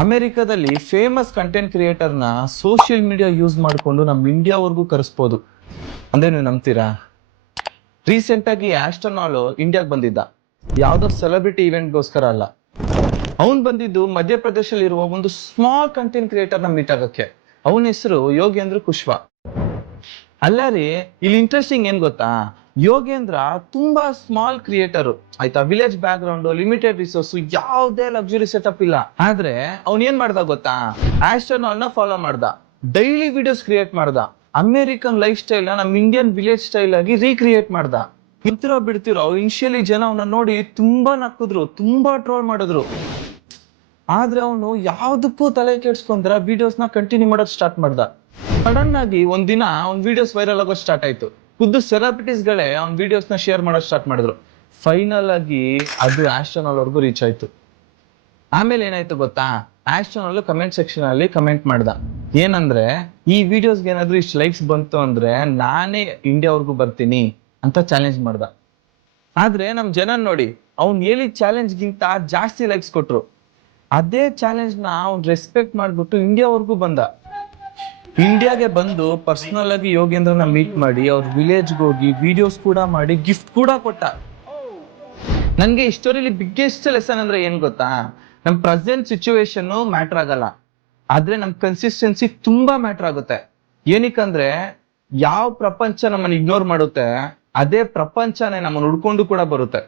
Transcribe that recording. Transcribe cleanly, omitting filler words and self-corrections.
ಅಮೆರಿಕದಲ್ಲಿ famous content ಕ್ರಿಯೇಟರ್ನ social media use ಮಾಡಿಕೊಂಡು ನಮ್ಮ ಇಂಡಿಯಾವರೆಗೂ ಕರೆಸ್ಬೋದು ಅಂದ್ರೆ ನೀವು ನಂಬ್ತೀರಾ? ರೀಸೆಂಟ್ ಆಗಿ ಆಸ್ಟ್ರೋನಾಲ್ ಇಂಡಿಯಾಗೆ ಬಂದಿದ್ದ, ಯಾವ್ದೋ ಸೆಲೆಬ್ರಿಟಿ ಇವೆಂಟ್ಗೋಸ್ಕರ ಅಲ್ಲ. ಅವನ್ ಬಂದಿದ್ದು ಮಧ್ಯಪ್ರದೇಶಲ್ಲಿ ಇರುವ ಒಂದು ಸ್ಮಾಲ್ ಕಂಟೆಂಟ್ ಕ್ರಿಯೇಟರ್ನ ಮೀಟ್ ಆಗಕ್ಕೆ. ಅವನ ಹೆಸರು ಯೋಗೇಂದ್ರ ಕುಶ್ವಾ. ಅಲ್ಲ ರೀ, ಇಲ್ಲಿ ಇಂಟ್ರೆಸ್ಟಿಂಗ್ ಏನ್ ಗೊತ್ತಾ, ಯೋಗೇಂದ್ರ ತುಂಬಾ ಸ್ಮಾಲ್ ಕ್ರಿಯೇಟರ್ ಆಯ್ತಾ, village back ground, limited resource, ಯಾವುದೇ ಲಕ್ಸುರಿ ಸೆಟಪ್ ಇಲ್ಲ. ಆದ್ರೆ ಅವ್ನ್ ಏನ್ ಮಾಡ್ದ ಗೊತ್ತಾ, ಆಸ್ಟ್ರೋನಾಲ್ ನ ಫಾಲೋ ಮಾಡ್ದ, ಡೈಲಿ ವಿಡಿಯೋಸ್ ಕ್ರಿಯೇಟ್ ಮಾಡ್ದ, ಅಮೆರಿಕನ್ ಲೈಫ್ ಸ್ಟೈಲ್ ನಮ್ ಇಂಡಿಯನ್ ವಿಲೇಜ್ ಸ್ಟೈಲ್ ಆಗಿ ರೀಕ್ರಿಯೇಟ್ ಮಾಡ್ದ. ಬಿಡ್ತಿರೋ ಇನಿಷಿಯಲಿ ಜನ ಅವನ್ನ ನೋಡಿ ತುಂಬಾ ನಕ್ಕಿದ್ರು, ತುಂಬಾ ಟ್ರೋಲ್ ಮಾಡಿದ್ರು. ಆದ್ರೆ ಅವನು ಯಾವ್ದಕ್ಕೂ ತಲೆ ಕೆಡ್ಸ್ಕೊಂಡ್ರ ವಿಡಿಯೋಸ್ ನ ಕಂಟಿನ್ಯೂ ಮಾಡೋದು ಸ್ಟಾರ್ಟ್ ಮಾಡ್ದ. ಸಡನ್ ಆಗಿ ಒಂದಿನ ಅವ್ನ ವಿಡಿಯೋಸ್ ವೈರಲ್ ಆಗೋದು ಸ್ಟಾರ್ಟ್ ಆಯ್ತು. ಖುದ್ದು ಸೆಲೆಬ್ರಿಟೀಸ್ ಗಳೇ ಅವ್ನ ವಿಡಿಯೋಸ್ ನ ಶೇರ್ ಮಾಡೋದು ಸ್ಟಾರ್ಟ್ ಮಾಡಿದ್ರು. ಫೈನಲ್ ಆಗಿ ಅದು ಆಸ್ಟ್ರೋನಾಲ್ ವರ್ಗೂ ರೀಚ್ ಆಯ್ತು. ಆಮೇಲೆ ಏನಾಯ್ತು ಗೊತ್ತಾ, ಆಸ್ಟ್ರೋನಾಲ್ ಕಮೆಂಟ್ ಸೆಕ್ಷನ್ ಅಲ್ಲಿ ಕಮೆಂಟ್ ಮಾಡ್ದ, ಏನಂದ್ರೆ ಈ ವಿಡಿಯೋಸ್ಗೆ ಏನಾದ್ರು ಇಷ್ಟು ಲೈಕ್ಸ್ ಬಂತು ಅಂದ್ರೆ ನಾನೇ ಇಂಡಿಯಾವರೆಗೂ ಬರ್ತೀನಿ ಅಂತ ಚಾಲೆಂಜ್ ಮಾಡ್ದ. ಆದ್ರೆ ನಮ್ ಜನ ನೋಡಿ, ಅವ್ನ್ ಹೇಳಿದ ಚಾಲೆಂಜ್ಗಿಂತ ಜಾಸ್ತಿ ಲೈಕ್ಸ್ ಕೊಟ್ರು. ಅದೇ ಚಾಲೆಂಜ್ ನ ಅವ್ನ್ ರೆಸ್ಪೆಕ್ಟ್ ಮಾಡ್ಬಿಟ್ಟು ಇಂಡಿಯಾವರೆಗೂ ಬಂದ. ಇಂಡಿಯಾಗೆ ಬಂದು ಪರ್ಸನಲ್ ಆಗಿ ಯೋಗೇಂದ್ರನ ಮೀಟ್ ಮಾಡಿ ಅವ್ರ ವಿಲೇಜ್ಗೆ ಹೋಗಿ ವಿಡಿಯೋಸ್ ಕೂಡ ಮಾಡಿ ಗಿಫ್ಟ್ ಕೂಡ ಕೊಟ್ಟ. ನನ್ಗೆ ಈ ಸ್ಟೋರಿಲಿ ಬಿಗ್ಗೆಸ್ಟ್ ಲೆಸನ್ ಅಂದ್ರೆ ಏನ್ ಗೊತ್ತಾ, ನಮ್ ಪ್ರೆಸೆಂಟ್ ಸಿಚುವೇಶನ್ ಮ್ಯಾಟರ್ ಆಗಲ್ಲ, ಆದ್ರೆ ನಮ್ ಕನ್ಸಿಸ್ಟೆನ್ಸಿ ತುಂಬಾ ಮ್ಯಾಟರ್ ಆಗುತ್ತೆ. ಏನಕ್ಕಂದ್ರೆ ಯಾವ ಪ್ರಪಂಚ ನಮ್ಮನ್ನ ಇಗ್ನೋರ್ ಮಾಡುತ್ತೆ, ಅದೇ ಪ್ರಪಂಚನೇ ನಮ್ಮನ್ನ ಹುಡ್ಕೊಂಡು ಕೂಡ ಬರುತ್ತೆ.